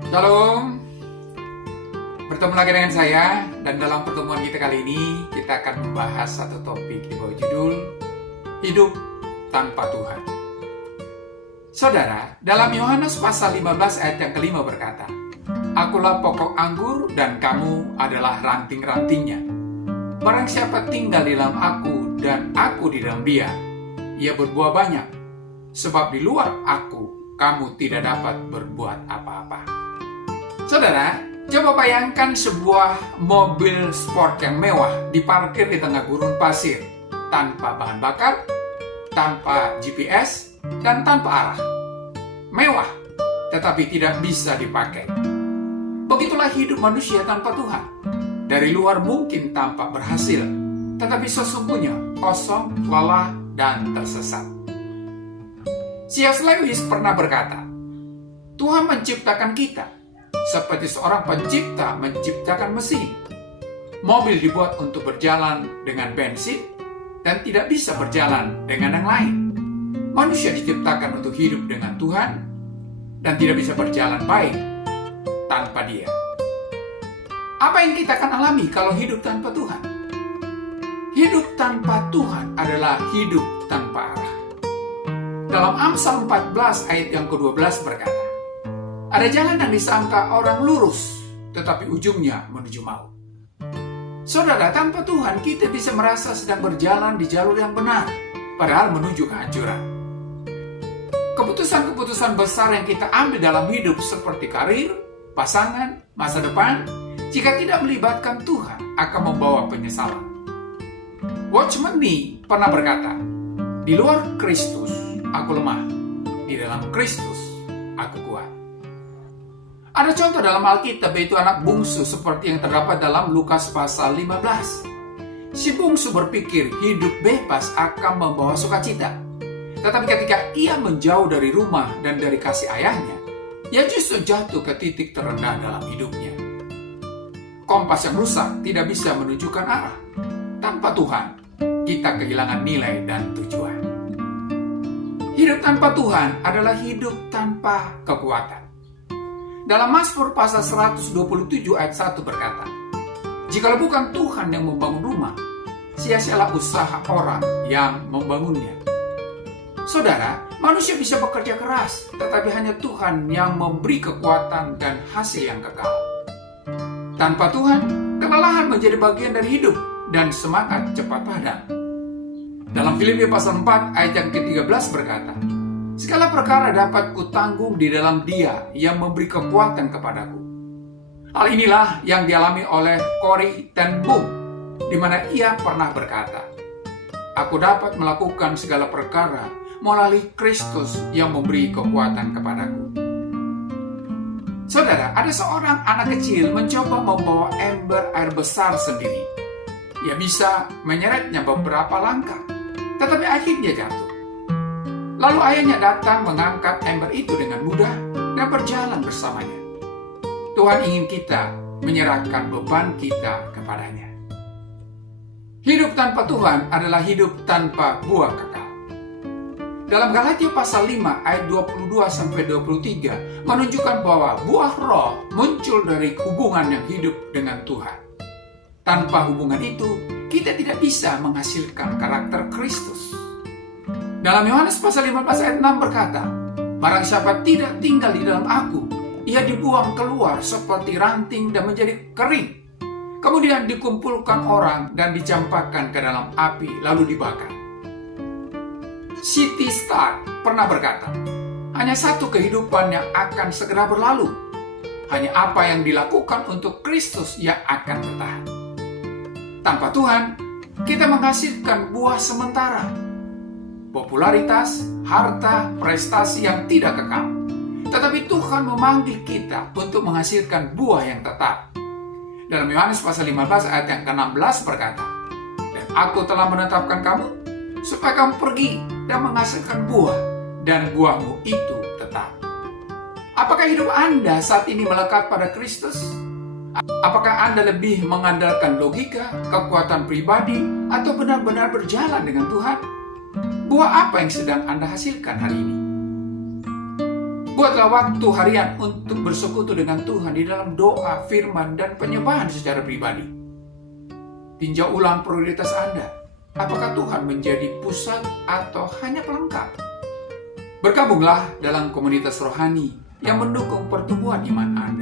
Shalom, bertemu lagi dengan saya, dan dalam pertemuan kita kali ini kita akan membahas satu topik di bawah judul Hidup Tanpa Tuhan. Saudara, dalam Yohanes pasal 15 ayat yang kelima berkata, "Akulah pokok anggur dan kamu adalah ranting-rantingnya. Barang siapa tinggal di dalam aku dan aku di dalam dia, ia berbuah banyak, sebab di luar aku kamu tidak dapat berbuat apa-apa." Saudara, coba bayangkan sebuah mobil sport yang mewah diparkir di tengah gurun pasir, tanpa bahan bakar, tanpa GPS, dan tanpa arah. Mewah, tetapi tidak bisa dipakai. Begitulah hidup manusia tanpa Tuhan. Dari luar mungkin tampak berhasil, tetapi sesungguhnya kosong, lelah, dan tersesat. C.S. Lewis pernah berkata, "Tuhan menciptakan kita seperti seorang pencipta menciptakan mesin. Mobil dibuat untuk berjalan dengan bensin dan tidak bisa berjalan dengan yang lain. Manusia diciptakan untuk hidup dengan Tuhan dan tidak bisa berjalan baik tanpa Dia." Apa yang kita akan alami kalau hidup tanpa Tuhan? Hidup tanpa Tuhan adalah hidup tanpa arah. Dalam Amsal 14 ayat yang ke-12 berkata, "Ada jalan yang disangka orang lurus, tetapi ujungnya menuju maut." Saudara, tanpa Tuhan kita bisa merasa sedang berjalan di jalur yang benar, padahal menuju kehancuran. Keputusan-keputusan besar yang kita ambil dalam hidup seperti karir, pasangan, masa depan, jika tidak melibatkan Tuhan akan membawa penyesalan. Watchman Nee pernah berkata, "Di luar Kristus aku lemah, di dalam Kristus aku kuat." Ada contoh dalam Alkitab, yaitu anak bungsu seperti yang terdapat dalam Lukas pasal 15. Si bungsu berpikir hidup bebas akan membawa sukacita. Tetapi ketika ia menjauh dari rumah dan dari kasih ayahnya, ia justru jatuh ke titik terendah dalam hidupnya. Kompas yang rusak tidak bisa menunjukkan arah. Tanpa Tuhan, kita kehilangan nilai dan tujuan. Hidup tanpa Tuhan adalah hidup tanpa kekuatan. Dalam Mazmur pasal 127 ayat 1 berkata, "Jikalau bukan Tuhan yang membangun rumah, sia-sialah usaha orang yang membangunnya." Saudara, manusia bisa bekerja keras, tetapi hanya Tuhan yang memberi kekuatan dan hasil yang kekal. Tanpa Tuhan, kelelahan menjadi bagian dari hidup dan semangat cepat padam. Dalam Filipi pasal 4 ayat yang ke-13 berkata, "Segala perkara dapat kutanggung di dalam Dia yang memberi kekuatan kepadaku." Hal inilah yang dialami oleh Corrie ten Boom, di mana ia pernah berkata, "Aku dapat melakukan segala perkara melalui Kristus yang memberi kekuatan kepadaku." Saudara, ada seorang anak kecil mencoba membawa ember air besar sendiri. Ia bisa menyeretnya beberapa langkah, tetapi akhirnya jatuh. Lalu ayahnya datang mengangkat ember itu dengan mudah dan berjalan bersamanya. Tuhan ingin kita menyerahkan beban kita kepadanya. Hidup tanpa Tuhan adalah hidup tanpa buah kekal. Dalam Galatia pasal 5 ayat 22-23 menunjukkan bahwa buah roh muncul dari hubungan yang hidup dengan Tuhan. Tanpa hubungan itu, kita tidak bisa menghasilkan karakter Kristus. Dalam Yohanes pasal 15 ayat 6 berkata, "Barang siapa tidak tinggal di dalam aku, ia dibuang keluar seperti ranting dan menjadi kering. Kemudian dikumpulkan orang dan dicampakkan ke dalam api lalu dibakar." C.T. Studd pernah berkata, "Hanya satu kehidupan yang akan segera berlalu. Hanya apa yang dilakukan untuk Kristus yang akan bertahan." Tanpa Tuhan, kita menghasilkan buah sementara. Popularitas, harta, prestasi yang tidak kekal. Tetapi Tuhan memanggil kita untuk menghasilkan buah yang tetap. Dalam Yohanes pasal 15 ayat yang ke-16 berkata, "Dan aku telah menetapkan kamu, supaya kamu pergi dan menghasilkan buah, dan buahmu itu tetap." Apakah hidup Anda saat ini melekat pada Kristus? Apakah Anda lebih mengandalkan logika, kekuatan pribadi, atau benar-benar berjalan dengan Tuhan? Buah apa yang sedang Anda hasilkan hari ini? Buatlah waktu harian untuk bersekutu dengan Tuhan di dalam doa, firman, dan penyembahan secara pribadi. Tinjau ulang prioritas Anda. Apakah Tuhan menjadi pusat atau hanya pelengkap? Bergabunglah dalam komunitas rohani yang mendukung pertumbuhan iman Anda.